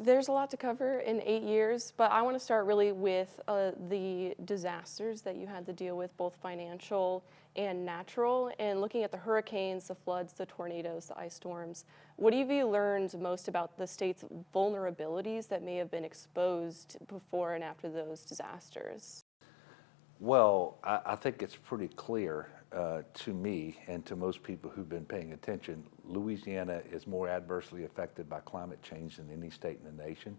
there's a lot to cover in 8 years, but I want to start really with the disasters that you had to deal with, both financial and natural, and looking at the hurricanes, the floods, the tornadoes, the ice storms. What have you learned most about the state's vulnerabilities that may have been exposed before and after those disasters? Well, I think it's pretty clear to me and to most people who've been paying attention, Louisiana is more adversely affected by climate change than any state in the nation.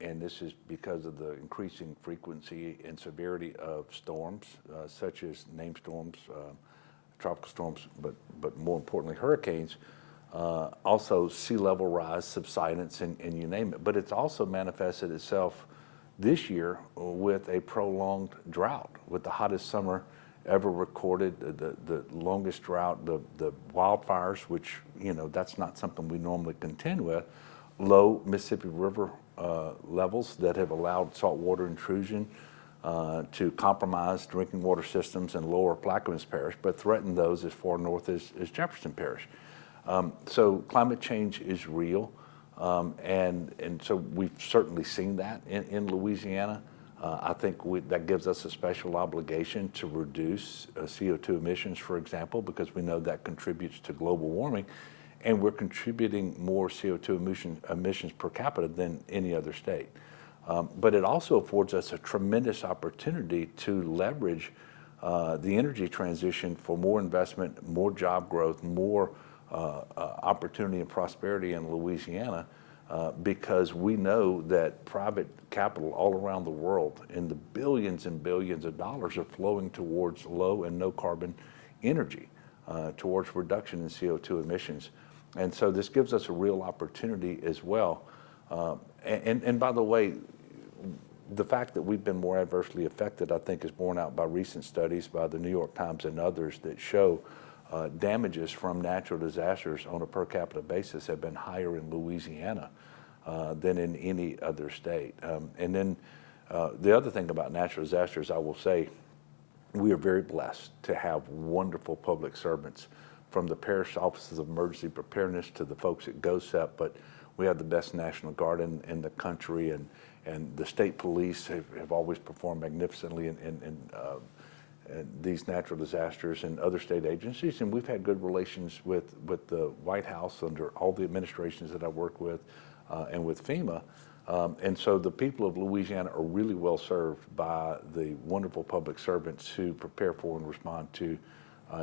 And this is because of the increasing frequency and severity of storms, such as named storms, tropical storms, but more importantly, hurricanes. Also sea level rise, subsidence, and you name it. But it's also manifested itself this year with a prolonged drought, with the hottest summer ever recorded, the longest drought, the wildfires, which, that's not something we normally contend with, low Mississippi River levels that have allowed saltwater intrusion to compromise drinking water systems in lower Plaquemines Parish, but threaten those as far north as Jefferson Parish. So climate change is real. And so we've certainly seen that in Louisiana. I think that gives us a special obligation to reduce CO2 emissions, for example, because we know that contributes to global warming, and we're contributing more CO2 emissions per capita than any other state. But it also affords us a tremendous opportunity to leverage the energy transition for more investment, more job growth, more opportunity and prosperity in Louisiana, because we know that private capital all around the world in the billions and billions of dollars are flowing towards low and no carbon energy, towards reduction in CO2 emissions. And so this gives us a real opportunity as well. And by the way, the fact that we've been more adversely affected, I think, is borne out by recent studies by the New York Times and others that show damages from natural disasters on a per capita basis have been higher in Louisiana than in any other state. And then the other thing about natural disasters, I will say, we are very blessed to have wonderful public servants, from the parish offices of emergency preparedness to the folks at GOSEP, but we have the best National Guard in the country, and the state police have always performed magnificently in these natural disasters, and other state agencies. And we've had good relations with the White House under all the administrations that I work with, and with FEMA. And so the people of Louisiana are really well served by the wonderful public servants who prepare for and respond to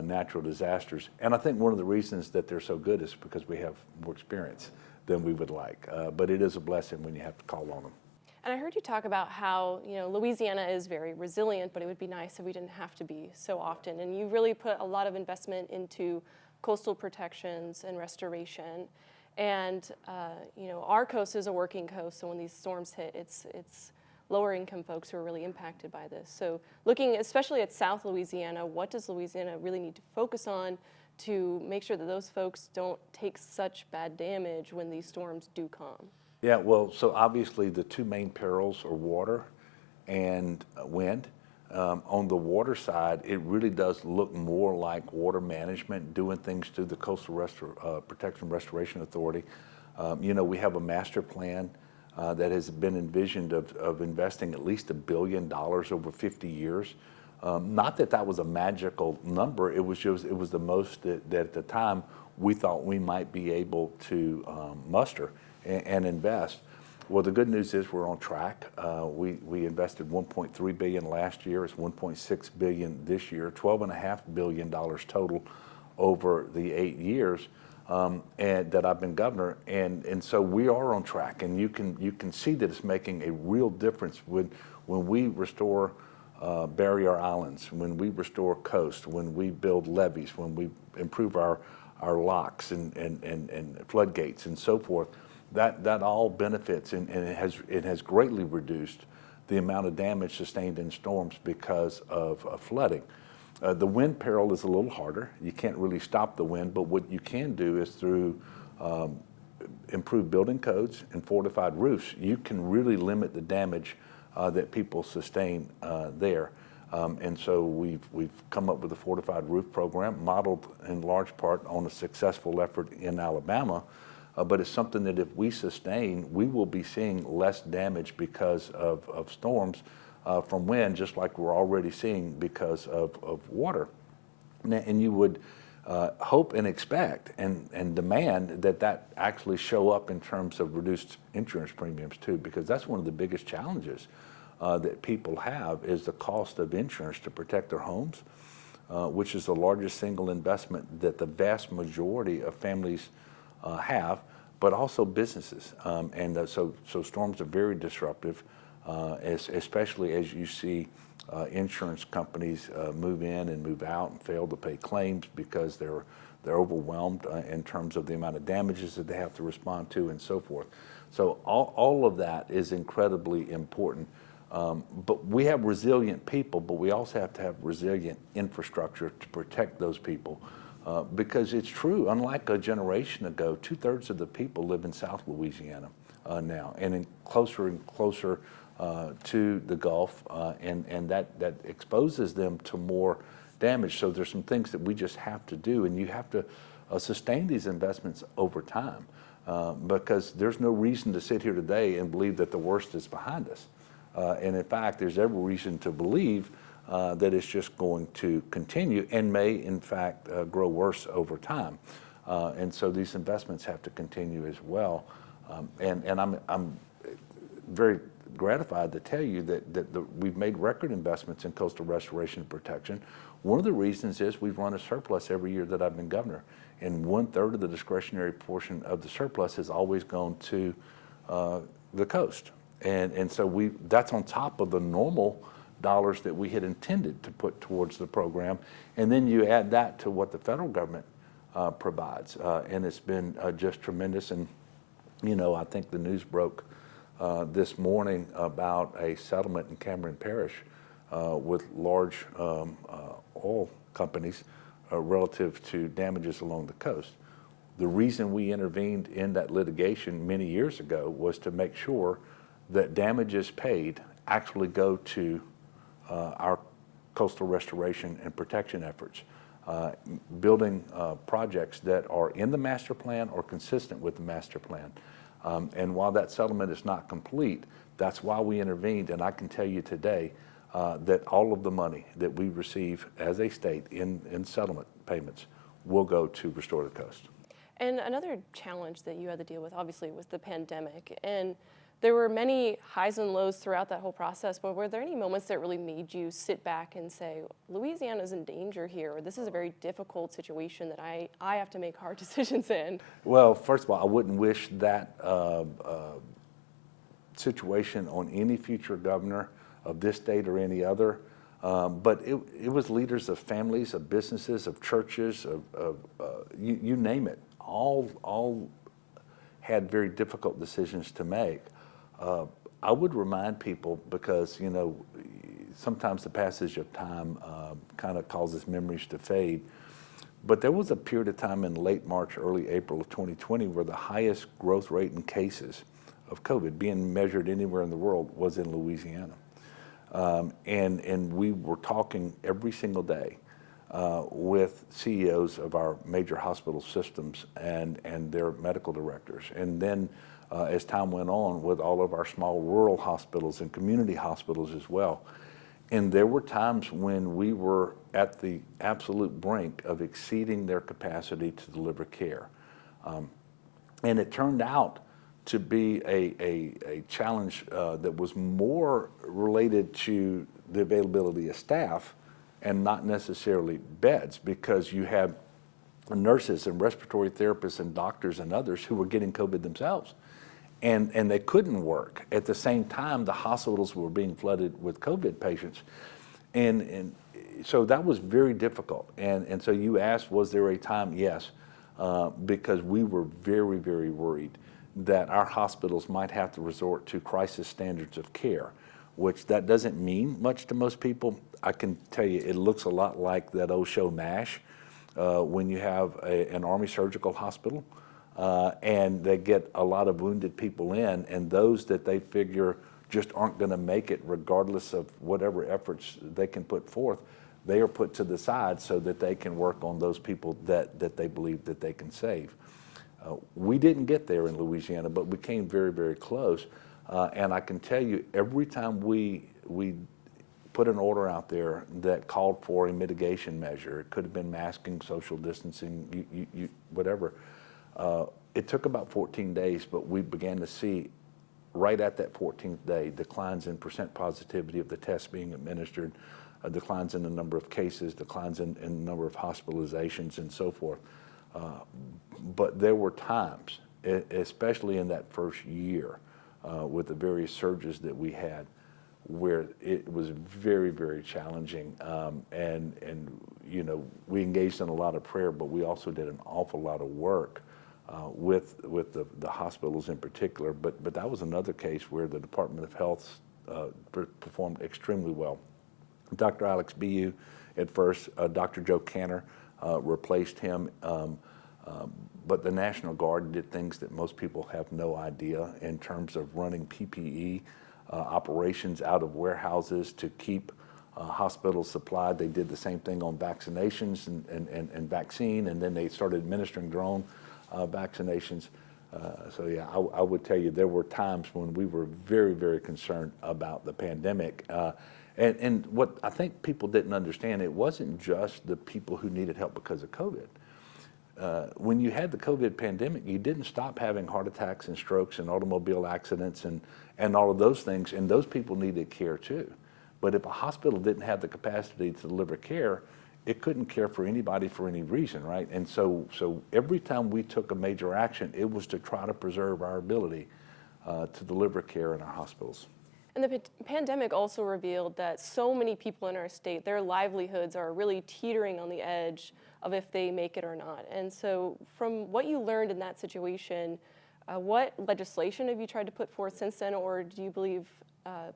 natural disasters. And I think one of the reasons that they're so good is because we have more experience than we would like. But it is a blessing when you have to call on them. And I heard you talk about how, Louisiana is very resilient, but it would be nice if we didn't have to be so often. And you really put a lot of investment into coastal protections and restoration. And, our coast is a working coast, so when these storms hit, it's lower income folks who are really impacted by this. So looking especially at South Louisiana, what does Louisiana really need to focus on to make sure that those folks don't take such bad damage when these storms do come? Yeah, well, so obviously the two main perils are water and wind. On the water side, it really does look more like water management, doing things through the Coastal Protection Restoration Authority. We have a master plan that has been envisioned of investing at least $1 billion over 50 years. Not that was a magical number, it was the most that at the time we thought we might be able to muster and invest. Well, the good news is we're on track. We invested $1.3 billion last year. It's $1.6 billion this year, $12.5 billion total over the 8 years and that I've been governor. And so we are on track, and you can see that it's making a real difference when we restore barrier islands, when we restore coast, when we build levees, when we improve our locks and floodgates and so forth. That all benefits, and it has greatly reduced the amount of damage sustained in storms because of flooding. The wind peril is a little harder. You can't really stop the wind, but what you can do is through improved building codes and fortified roofs, you can really limit the damage that people sustain there. And so we've come up with a fortified roof program modeled in large part on a successful effort in Alabama but it's something that if we sustain, we will be seeing less damage because of storms from wind, just like we're already seeing because of water. And you would hope and expect and demand that actually show up in terms of reduced insurance premiums too, because that's one of the biggest challenges that people have is the cost of insurance to protect their homes, which is the largest single investment that the vast majority of families have, but also businesses. So storms are very disruptive, especially as you see insurance companies move in and move out and fail to pay claims because they're overwhelmed in terms of the amount of damages that they have to respond to and so forth. So all of that is incredibly important. But we have resilient people, but we also have to have resilient infrastructure to protect those people. Because it's true, unlike a generation ago, 2/3 of the people live in South Louisiana now, and closer and closer to the Gulf, and that exposes them to more damage. So there's some things that we just have to do, and you have to sustain these investments over time, because there's no reason to sit here today and believe that the worst is behind us. And in fact, there's every reason to believe that it's just going to continue and may, in fact, grow worse over time. And so these investments have to continue as well. And I'm very gratified to tell you that we've made record investments in coastal restoration and protection. One of the reasons is we've run a surplus every year that I've been governor, and 1/3 of the discretionary portion of the surplus has always gone to the coast. And so that's on top of the normal dollars that we had intended to put towards the program. And then you add that to what the federal government provides. And it's been just tremendous. And, I think the news broke this morning about a settlement in Cameron Parish with large oil companies relative to damages along the coast. The reason we intervened in that litigation many years ago was to make sure that damages paid actually go to our coastal restoration and protection efforts, building projects that are in the master plan or consistent with the master plan. And while that settlement is not complete, that's why we intervened. And I can tell you today that all of the money that we receive as a state in settlement payments will go to restore the coast. And another challenge that you had to deal with, obviously, was the pandemic. And there were many highs and lows throughout that whole process, but were there any moments that really made you sit back and say, Louisiana's in danger here, or this is a very difficult situation that I have to make hard decisions in? Well, first of all, I wouldn't wish that situation on any future governor of this state or any other. But it was leaders of families, of businesses, of churches, of you name it, all had very difficult decisions to make. I would remind people, because sometimes the passage of time kind of causes memories to fade, but there was a period of time in late March, early April of 2020 where the highest growth rate in cases of COVID being measured anywhere in the world was in Louisiana. And we were talking every single day with CEOs of our major hospital systems and their medical directors. And then as time went on, with all of our small rural hospitals and community hospitals as well. And there were times when we were at the absolute brink of exceeding their capacity to deliver care. And it turned out to be a challenge that was more related to the availability of staff and not necessarily beds, because you had nurses and respiratory therapists and doctors and others who were getting COVID themselves. And they couldn't work. At the same time, the hospitals were being flooded with COVID patients. And so that was very difficult. And so you asked, was there a time? Yes, because we were very, very worried that our hospitals might have to resort to crisis standards of care, which that doesn't mean much to most people. I can tell you it looks a lot like that old show MASH, when you have an Army surgical hospital and they get a lot of wounded people in, and those that they figure just aren't going to make it regardless of whatever efforts they can put forth, they are put to the side so that they can work on those people that they believe that they can save. We didn't get there in Louisiana, but we came very, very close. And I can tell you, every time we put an order out there that called for a mitigation measure, it could have been masking, social distancing, whatever. It took about 14 days, but we began to see right at that 14th day declines in percent positivity of the tests being administered, declines in the number of cases, declines in the number of hospitalizations, and so forth. But there were times, especially in that first year, with the various surges that we had, where it was very, very challenging. And you know, we engaged in a lot of prayer, but we also did an awful lot of work with the hospitals in particular. But that was another case where the Department of Health performed extremely well. Dr. Alex Bu at first, Dr. Joe Canner replaced him. But the National Guard did things that most people have no idea in terms of running PPE operations out of warehouses to keep hospitals supplied. They did the same thing on vaccinations and vaccine, and then they started administering their own vaccinations. So yeah, I would tell you there were times when we were very, very concerned about the pandemic. And what I think people didn't understand, it wasn't just the people who needed help because of COVID. When you had the COVID pandemic, you didn't stop having heart attacks and strokes and automobile accidents and all of those things, and those people needed care too. But if a hospital didn't have the capacity to deliver care, it couldn't care for anybody for any reason, right? And so every time we took a major action, it was to try to preserve our ability to deliver care in our hospitals. And the pandemic also revealed that so many people in our state, their livelihoods are really teetering on the edge of if they make it or not. And so from what you learned in that situation, what legislation have you tried to put forth since then, or do you believe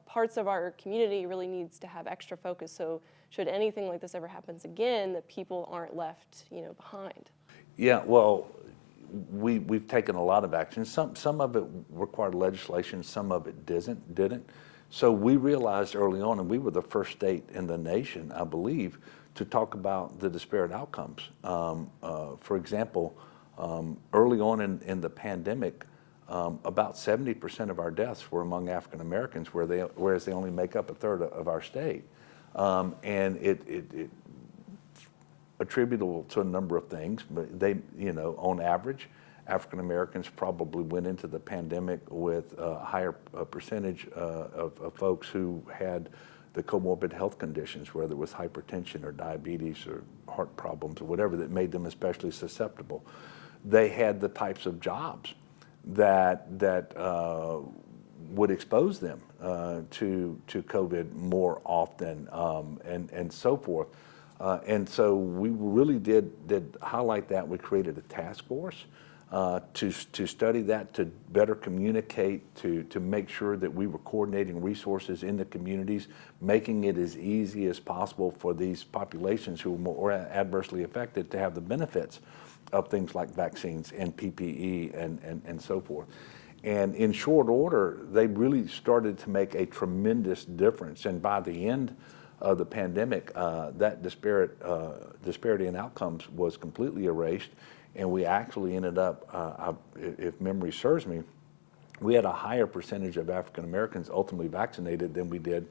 parts of our community really needs to have extra focus so should anything like this ever happens again, that people aren't left, behind? Yeah, well, we've taken a lot of action. Some of it required legislation, some of it didn't. So we realized early on, and we were the first state in the nation, I believe, to talk about the disparate outcomes. For example, early on in the pandemic, about 70% of our deaths were among African Americans, whereas they only make up a third of our state. And it attributable to a number of things, but they, on average, African Americans probably went into the pandemic with a higher percentage of folks who had the comorbid health conditions, whether it was hypertension or diabetes or heart problems or whatever that made them especially susceptible. They had the types of jobs that would expose them to COVID more often, and so forth. And so we really did highlight that. We created a task force to study that, to better communicate, to make sure that we were coordinating resources in the communities, making it as easy as possible for these populations who were more adversely affected to have the benefits of things like vaccines and PPE and so forth. And in short order, they really started to make a tremendous difference. And by the end of the pandemic, that disparity in outcomes was completely erased. And we actually ended up, if memory serves me, we had a higher percentage of African Americans ultimately vaccinated than we did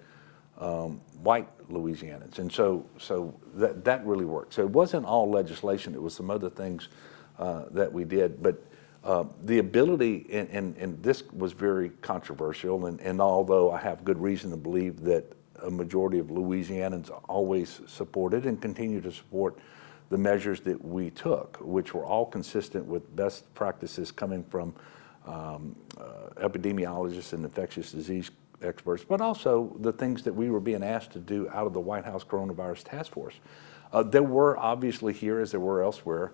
white Louisianans. And so that really worked. So it wasn't all legislation, it was some other things that we did. But the ability, and this was very controversial, and although I have good reason to believe that a majority of Louisianans always supported and continue to support the measures that we took, which were all consistent with best practices coming from epidemiologists and infectious disease experts, but also the things that we were being asked to do out of the White House Coronavirus Task Force. There were obviously here, as there were elsewhere,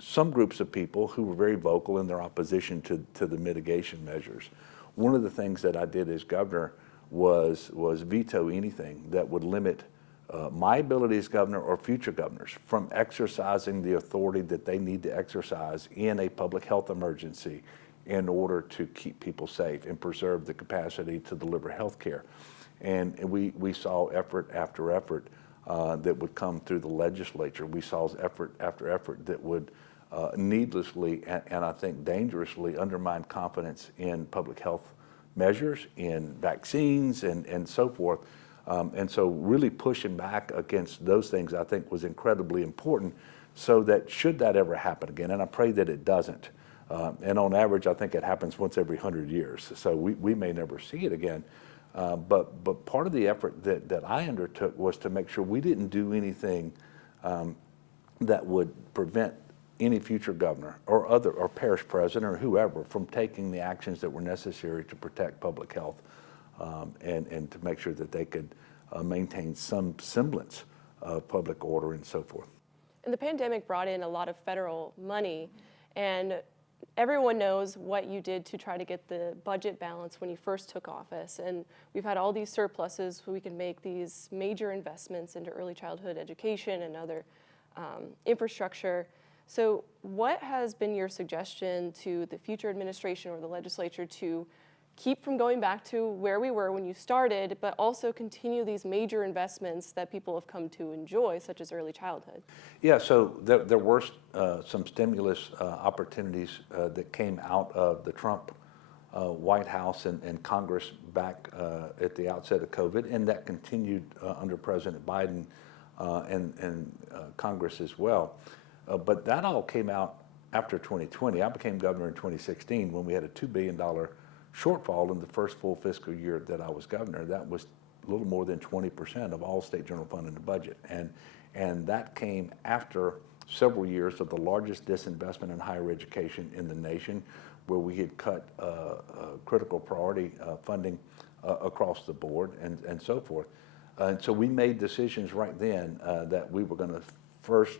some groups of people who were very vocal in their opposition to the mitigation measures. One of the things that I did as governor was veto anything that would limit my ability as governor or future governors from exercising the authority that they need to exercise in a public health emergency in order to keep people safe and preserve the capacity to deliver health care. And we saw effort after effort that would come through the legislature. We saw effort after effort that would needlessly and I think dangerously undermined confidence in public health measures, in vaccines, and so forth. And so really pushing back against those things I think was incredibly important, so that should that ever happen again, and I pray that it doesn't, and on average I think it happens once every 100 years, so we may never see it again. But part of the effort that I undertook was to make sure we didn't do anything that would prevent any future governor or parish president or whoever from taking the actions that were necessary to protect public health, and to make sure that they could maintain some semblance of public order and so forth. And the pandemic brought in a lot of federal money, and everyone knows what you did to try to get the budget balance when you first took office. And we've had all these surpluses so we can make these major investments into early childhood education and other infrastructure. So what has been your suggestion to the future administration or the legislature to keep from going back to where we were when you started, but also continue these major investments that people have come to enjoy, such as early childhood? Yeah, so there were some stimulus opportunities that came out of the Trump White House and Congress back at the outset of COVID, and that continued under President Biden and Congress as well. But that all came out after 2020. I became governor in 2016 when we had a $2 billion shortfall in the first full fiscal year that I was governor. That was a little more than 20% of all state general fund in the budget. And that came after several years of the largest disinvestment in higher education in the nation, where we had cut critical priority funding across the board and so forth. And so we made decisions right then that we were going to first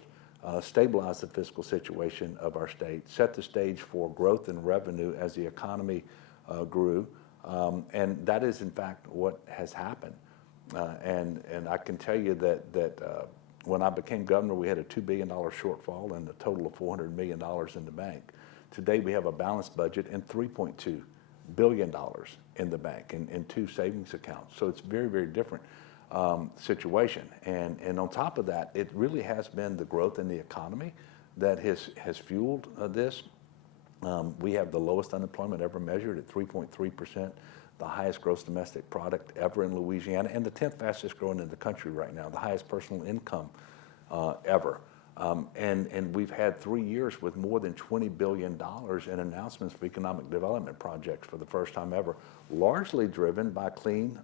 stabilize the fiscal situation of our state, set the stage for growth and revenue as the economy grew, and that is in fact what has happened. And I can tell you that when I became governor, we had a $2 billion shortfall and a total of $400 million in the bank. Today we have a balanced budget and $3.2 billion in the bank in two savings accounts. So it's very, very different situation. And on top of that, it really has been the growth in the economy that has fueled this. We have the lowest unemployment ever measured at 3.3%, the highest gross domestic product ever in Louisiana, and the 10th fastest growing in the country right now, the highest personal income ever. And we've had 3 years with more than $20 billion in announcements for economic development projects for the first time ever, largely driven by clean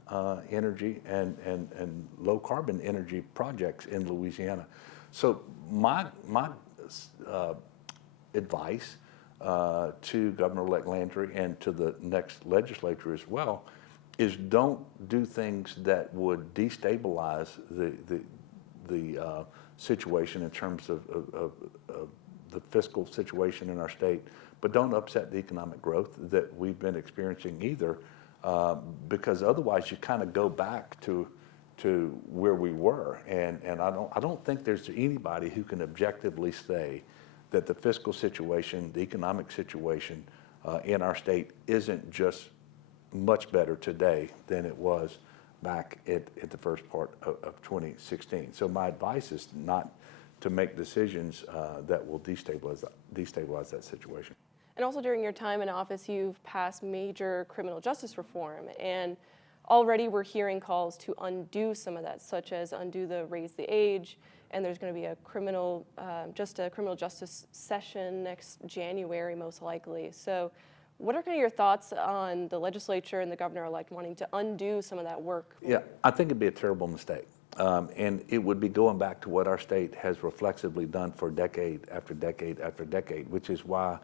energy and low carbon energy projects in Louisiana. So my advice to Governor-elect Landry and to the next legislature as well is don't do things that would destabilize the situation in terms of the fiscal situation in our state, but don't upset the economic growth that we've been experiencing either, because otherwise you kind of go back to where we were, and I don't think there's anybody who can objectively say that the fiscal situation, the economic situation in our state isn't just much better today than it was back at the first part of 2016. So my advice is not to make decisions that will destabilize that situation. And also during your time in office, you've passed major criminal justice reform, and already we're hearing calls to undo some of that, such as undo the raise the age, and there's going to be a criminal justice session next January, most likely. So what are kind of your thoughts on the legislature and the governor-elect wanting to undo some of that work? Yeah, I think it'd be a terrible mistake. And it would be going back to what our state has reflexively done for decade after decade after decade, which is why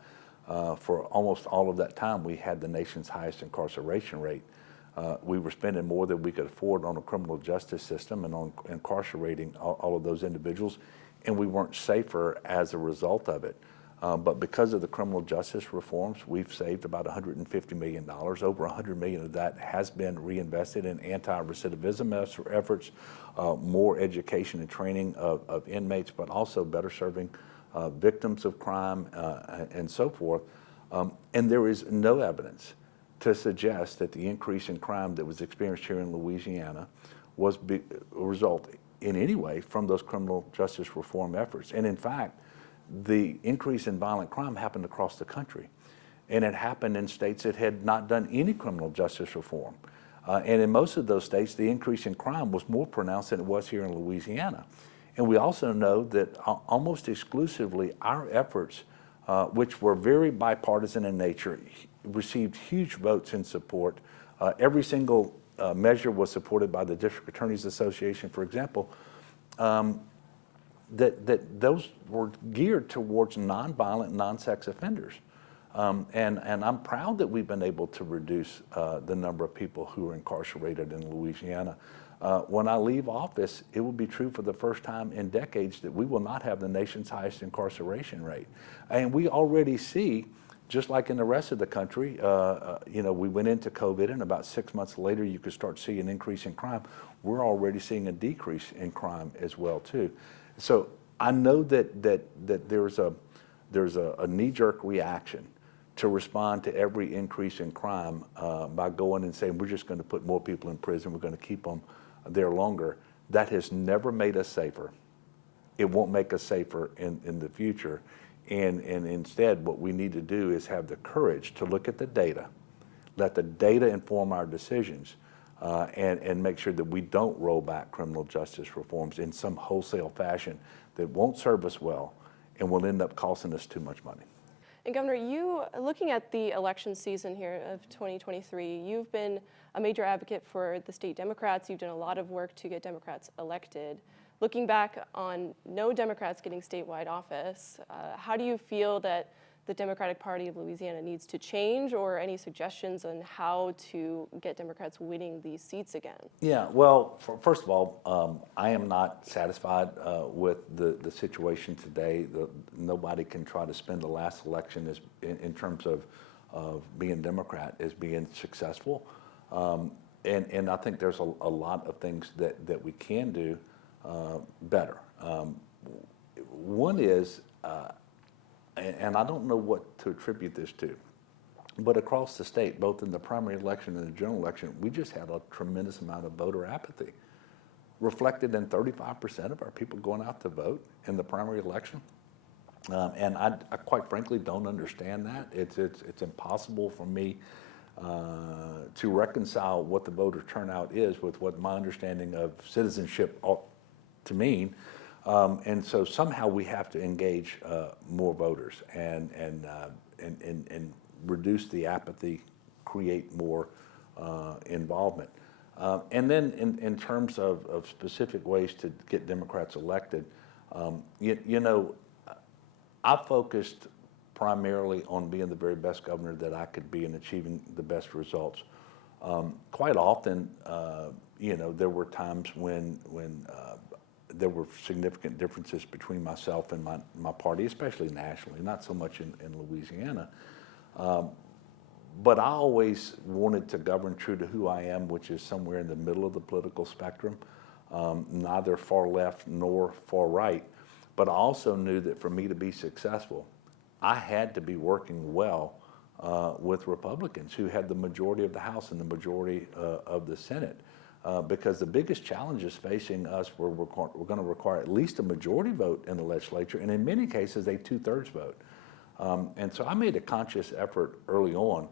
for almost all of that time we had the nation's highest incarceration rate. We were spending more than we could afford on a criminal justice system and on incarcerating all of those individuals, and we weren't safer as a result of it. But because of the criminal justice reforms, we've saved about $150 million. Over $100 million of that has been reinvested in anti-recidivism efforts, more education and training of inmates, but also better serving victims of crime and so forth. And there is no evidence to suggest that the increase in crime that was experienced here in Louisiana was a result in any way from those criminal justice reform efforts. And in fact, the increase in violent crime happened across the country. And it happened in states that had not done any criminal justice reform. And in most of those states, the increase in crime was more pronounced than it was here in Louisiana. And we also know that almost exclusively our efforts, which were very bipartisan in nature, received huge votes in support. Every single measure was supported by the District Attorneys Association, for example, that those were geared towards nonviolent, non-sex offenders. And I'm proud that we've been able to reduce the number of people who are incarcerated in Louisiana. When I leave office, it will be true for the first time in decades that we will not have the nation's highest incarceration rate. And we already see, just like in the rest of the country, we went into COVID, and about 6 months later, you could start seeing an increase in crime. We're already seeing a decrease in crime as well, too. So I know that there's a knee-jerk reaction to respond to every increase in crime by going and saying, we're just going to put more people in prison, we're going to keep them there longer. That has never made us safer. It won't make us safer in the future. And instead, what we need to do is have the courage to look at the data, let the data inform our decisions, and make sure that we don't roll back criminal justice reforms in some wholesale fashion that won't serve us well and will end up costing us too much money. And Governor, you, looking at the election season here of 2023, you've been a major advocate for the state Democrats. You've done a lot of work to get Democrats elected. Looking back on no Democrats getting statewide office, how do you feel that the Democratic Party of Louisiana needs to change, or any suggestions on how to get Democrats winning these seats again? Yeah, well, first of all, I am not satisfied with the situation today. Nobody can try to spend the last election as, in terms of being Democrat as being successful. And I think there's a lot of things that we can do better. One is, and I don't know what to attribute this to, but across the state, both in the primary election and the general election, we just had a tremendous amount of voter apathy, reflected in 35% of our people going out to vote in the primary election. And I quite frankly don't understand that. It's impossible for me to reconcile what the voter turnout is with what my understanding of citizenship ought to mean. And so somehow we have to engage more voters and reduce the apathy, create more involvement. And then in terms of specific ways to get Democrats elected, I focused primarily on being the very best governor that I could be and achieving the best results. Quite often, there were times when there were significant differences between myself and my party, especially nationally, not so much in Louisiana. But I always wanted to govern true to who I am, which is somewhere in the middle of the political spectrum, neither far left nor far right. But I also knew that for me to be successful, I had to be working well with Republicans who had the majority of the House and the majority of the Senate. Because the biggest challenges facing us were going to require at least a majority vote in the legislature, and in many cases, a 2/3 vote. And so I made a conscious effort early on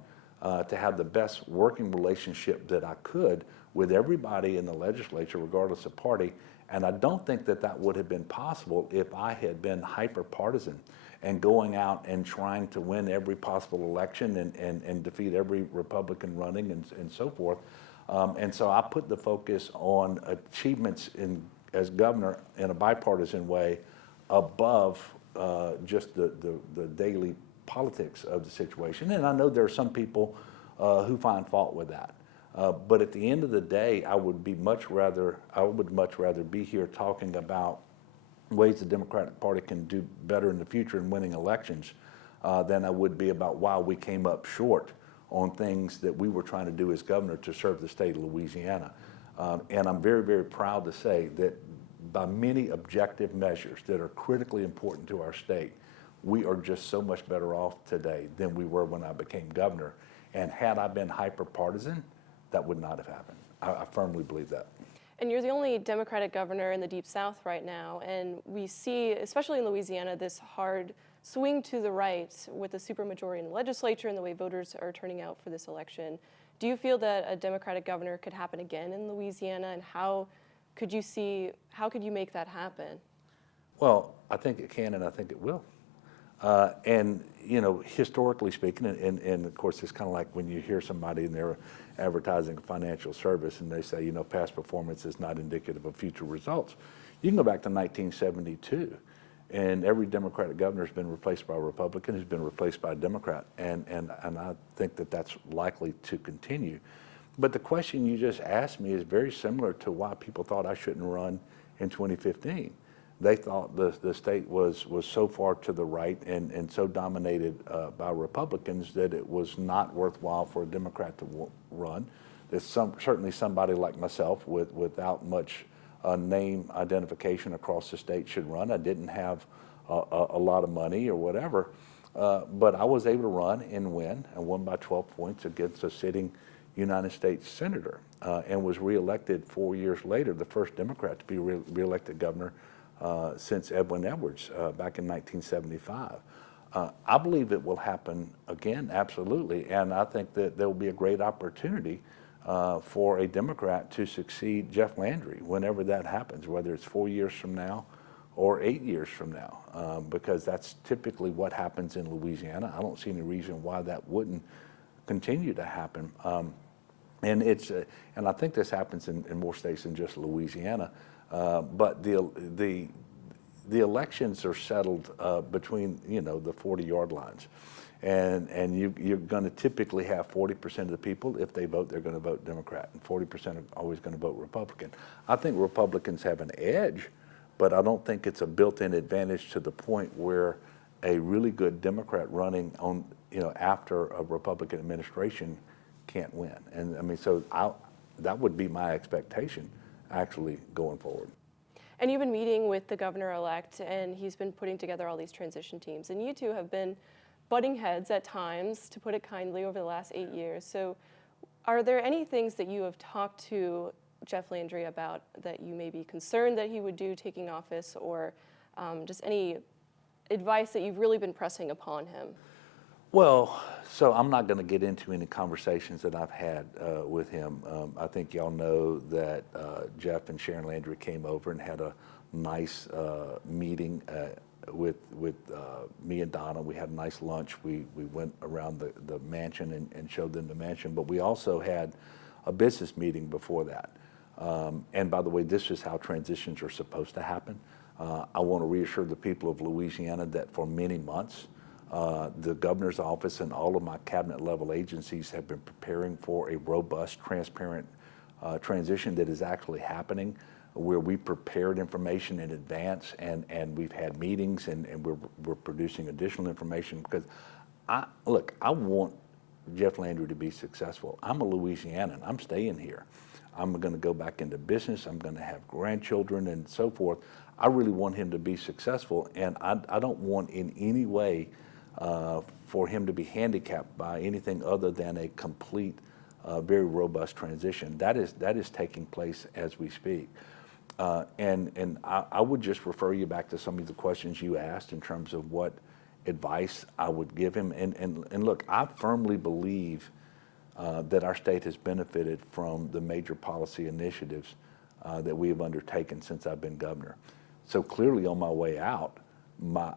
to have the best working relationship that I could with everybody in the legislature, regardless of party. And I don't think that would have been possible if I had been hyper-partisan and going out and trying to win every possible election and defeat every Republican running and so forth. And so I put the focus on achievements as governor in a bipartisan way above just the daily politics of the situation. And I know there are some people who find fault with that. But at the end of the day, I would much rather be here talking about ways the Democratic Party can do better in the future in winning elections than I would be about why we came up short on things that we were trying to do as governor to serve the state of Louisiana. And I'm very, very proud to say that by many objective measures that are critically important to our state, we are just so much better off today than we were when I became governor. And had I been hyper-partisan, that would not have happened. I firmly believe that. And you're the only Democratic governor in the Deep South right now, and we see, especially in Louisiana, this hard swing to the right with the supermajority in the legislature and the way voters are turning out for this election. Do you feel that a Democratic governor could happen again in Louisiana, and how could you make that happen? Well, I think it can, and I think it will. And, you know, historically speaking, and of course, it's kind of like when you hear somebody and they're advertising a financial service and they say, you know, past performance is not indicative of future results. You can go back to 1972, and every Democratic governor has been replaced by a Republican who's been replaced by a Democrat. And I think that that's likely to continue. But the question you just asked me is very similar to why people thought I shouldn't run in 2015. They thought the state was so far to the right and so dominated by Republicans that it was not worthwhile for a Democrat to run. That certainly somebody like myself without much name identification across the state should run. I didn't have a lot of money or whatever, but I was able to run and win. I won by 12 points against a sitting United States senator and was reelected 4 years later, the first Democrat to be reelected governor since Edwin Edwards back in 1975. I believe it will happen again, absolutely, and I think that there will be a great opportunity for a Democrat to succeed Jeff Landry whenever that happens, whether it's 4 years from now or 8 years from now, because that's typically what happens in Louisiana. I don't see any reason why that wouldn't continue to happen. And I think this happens in more states than just Louisiana. But the elections are settled between, you know, the 40-yard lines, and you're going to typically have 40% of the people, if they vote, they're going to vote Democrat, and 40% are always going to vote Republican. I think Republicans have an edge, but I don't think it's a built-in advantage to the point where a really good Democrat running on, you know, after a Republican administration can't win. And I mean, so that would be my expectation actually going forward. And you've been meeting with the governor-elect, and he's been putting together all these transition teams. And you two have been butting heads at times, to put it kindly, over the last 8 years. So are there any things that you have talked to Jeff Landry about that you may be concerned that he would do taking office, or just any advice that you've really been pressing upon him? Well, so I'm not going to get into any conversations that I've had with him. I think y'all know that Jeff and Sharon Landry came over and had a nice meeting with me and Donna. We had a nice lunch. We went around the mansion and showed them the mansion, but we also had a business meeting before that. And by the way, this is how transitions are supposed to happen. I want to reassure the people of Louisiana that for many months, the governor's office and all of my cabinet level agencies have been preparing for a robust, transparent transition that is actually happening, where we prepared information in advance and we've had meetings and we're producing additional information, because I want Jeff Landry to be successful. I'm a Louisianan. I'm staying here. I'm going to go back into business. I'm going to have grandchildren and so forth. I really want him to be successful, and I don't want in any way for him to be handicapped by anything other than a complete, very robust transition. That is taking place as we speak. And I would just refer you back to some of the questions you asked in terms of what advice I would give him. And look, I firmly believe that our state has benefited from the major policy initiatives that we have undertaken since I've been governor. So clearly on my way out,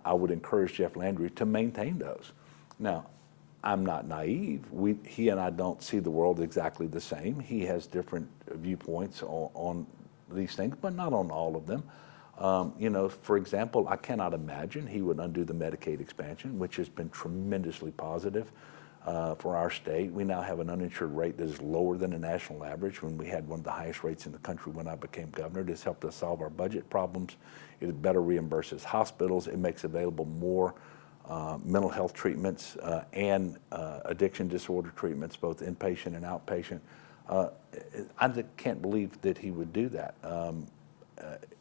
I would encourage Jeff Landry to maintain those. Now, I'm not naive. He and I don't see the world exactly the same. He has different viewpoints on these things, but not on all of them. You know, for example, I cannot imagine he would undo the Medicaid expansion, which has been tremendously positive for our state. We now have an uninsured rate that is lower than the national average, when we had one of the highest rates in the country when I became governor. This helped us solve our budget problems. It better reimburses hospitals. It makes available more mental health treatments and addiction disorder treatments, both inpatient and outpatient. I can't believe that he would do that.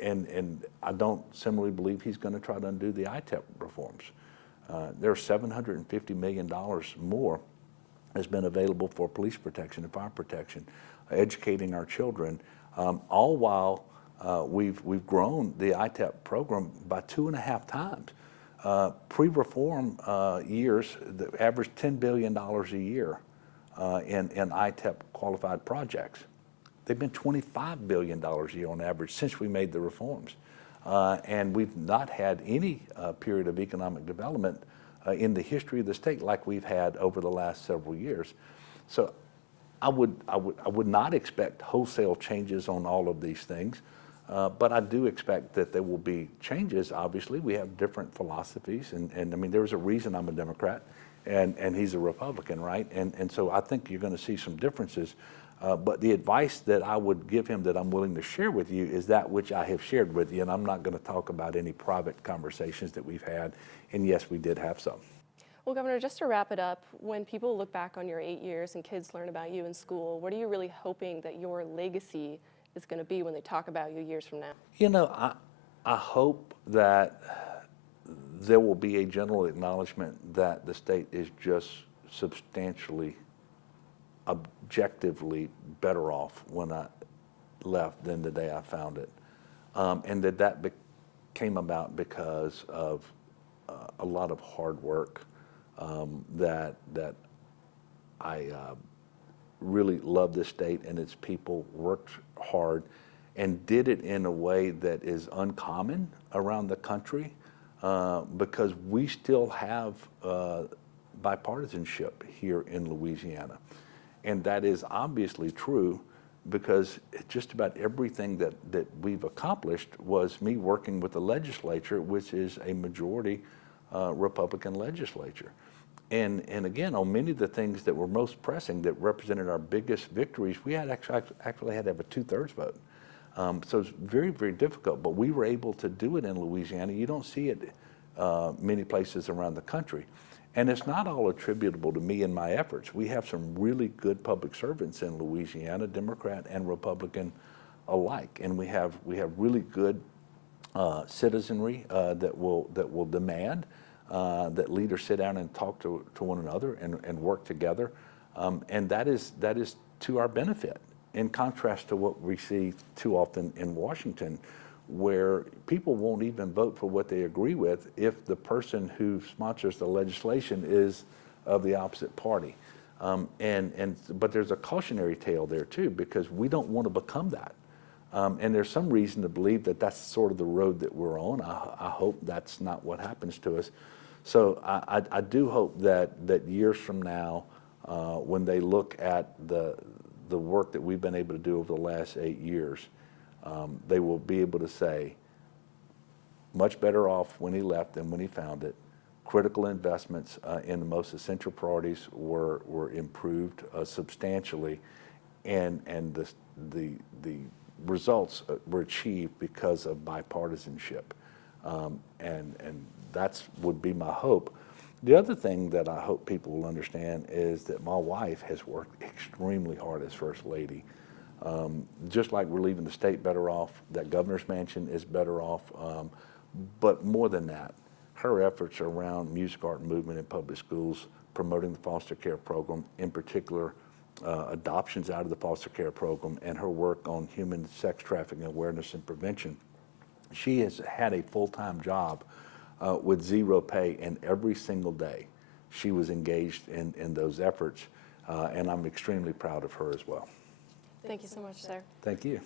And I don't similarly believe he's going to try to undo the ITEP reforms. There's $750 million more has been available for police protection and fire protection, educating our children, all while we've grown the ITEP program by 2.5 times. Pre-reform years, the average $10 billion a year in ITEP qualified projects. They've been $25 billion a year on average since we made the reforms. And we've not had any period of economic development in the history of the state like we've had over the last several years. So I would not expect wholesale changes on all of these things, but I do expect that there will be changes. Obviously, we have different philosophies, and I mean, there's a reason I'm a Democrat and he's a Republican, right? And so I think you're going to see some differences. But the advice that I would give him that I'm willing to share with you is that which I have shared with you, and I'm not going to talk about any private conversations that we've had, and yes, we did have some. Well, Governor, just to wrap it up, when people look back on your 8 years and kids learn about you in school, what are you really hoping that your legacy is going to be when they talk about you years from now? You know, I hope that there will be a general acknowledgement that the state is just substantially, objectively better off when I left than the day I found it. And that came about because of a lot of hard work, that I really love this state and its people, worked hard and did it in a way that is uncommon around the country, because we still have bipartisanship here in Louisiana. And that is obviously true because just about everything that we've accomplished was me working with the legislature, which is a majority Republican legislature. And again, on many of the things that were most pressing that represented our biggest victories, we had actually had to have a 2/3 vote. So it's very, very difficult, but we were able to do it in Louisiana. You don't see it many places around the country. And it's not all attributable to me and my efforts. We have some really good public servants in Louisiana, Democrat and Republican alike. And we have really good citizenry that will demand that leaders sit down and talk to one another and work together. And that is to our benefit, in contrast to what we see too often in Washington, where people won't even vote for what they agree with if the person who sponsors the legislation is of the opposite party. But there's a cautionary tale there too, because we don't want to become that. And there's some reason to believe that that's sort of the road that we're on. I hope that's not what happens to us. So I do hope that years from now, when they look at the work that we've been able to do over the last 8 years, they will be able to say, much better off when he left than when he found it. Critical investments in the most essential priorities were improved substantially, and the results were achieved because of bipartisanship, and that's would be my hope. The other thing that I hope people will understand is that my wife has worked extremely hard as First Lady. Just like we're leaving the state better off, that governor's mansion is better off, but more than that, her efforts around music, art, and movement in public schools, promoting the foster care program, in particular adoptions out of the foster care program, and her work on human sex trafficking awareness and prevention. She has had a full-time job with zero pay, and every single day she was engaged in those efforts, and I'm extremely proud of her as well. Thank you so much, sir. Thank you.